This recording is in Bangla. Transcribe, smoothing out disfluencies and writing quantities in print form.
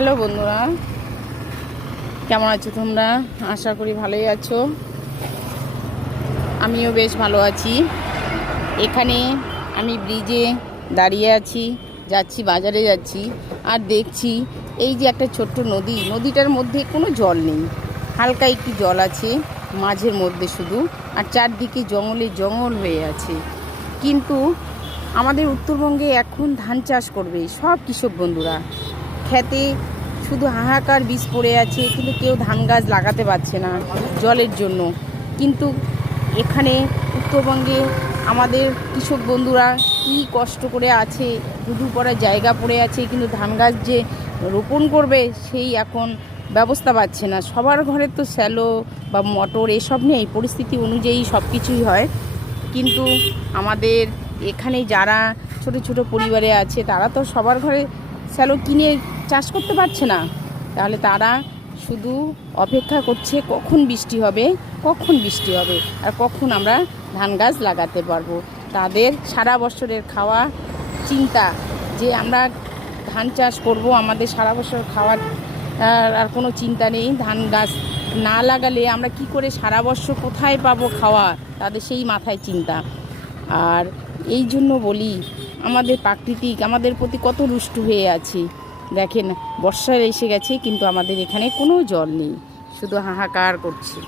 হ্যালো বন্ধুরা, কেমন আছো তোমরা? আশা করি ভালোই আছো। আমিও বেশ ভালো আছি। এখানে আমি ব্রিজে দাঁড়িয়ে আছি, যাচ্ছি, বাজারে যাচ্ছি, আর দেখছি এই যে একটা ছোট্ট নদীটার মধ্যে কোনো জল নেই, হালকা একটু জল আছে মাঝের মধ্যে শুধু, আর চারদিকে জঙ্গল হয়ে আছে। কিন্তু আমাদের উত্তরবঙ্গে এখন ধান চাষ করবে সব কৃষক বন্ধুরা, খেতে শুধু হাহাকার বীজ পড়ে আছে, কিন্তু কেউ ধান গাছ লাগাতে পারছে না জলের জন্য। কিন্তু এখানে উত্তরবঙ্গে আমাদের কৃষক বন্ধুরা কি কষ্ট করে আছে, ধুধু পড়ার জায়গা পড়ে আছে, কিন্তু ধান গাছ যে রোপণ করবে সেই এখন ব্যবস্থা পাচ্ছে না। সবার ঘরে তো স্যালো বা মোটর এসব নেই, পরিস্থিতি অনুযায়ী সব কিছুই হয়। কিন্তু আমাদের এখানে যারা ছোট ছোট পরিবারে আছে তারা তো সবার ঘরে স্যালো কিনে চাষ করতে পারছে না। তাহলে তারা শুধু অপেক্ষা করছে কখন বৃষ্টি হবে, আর কখন আমরা ধান গাছ লাগাতে পারবো। তাদের সারা বছরের খাওয়া চিন্তা, যে আমরা ধান চাষ করব, আমাদের সারা বছর খাওয়ার আর কোনো চিন্তা নেই। ধান গাছ না লাগালে আমরা কি করে সারা বছর কোথায় পাবো খাওয়া, তাদের সেই মাথায় চিন্তা। আর এই জন্য বলি, আমাদের আমাদের প্রতি কত রুষ্ট হয়ে আছে। দেখেন, বর্ষা এসে গেছে কিন্তু আমাদের এখানে কোনো জল নেই, শুধু হাহাকার করছে।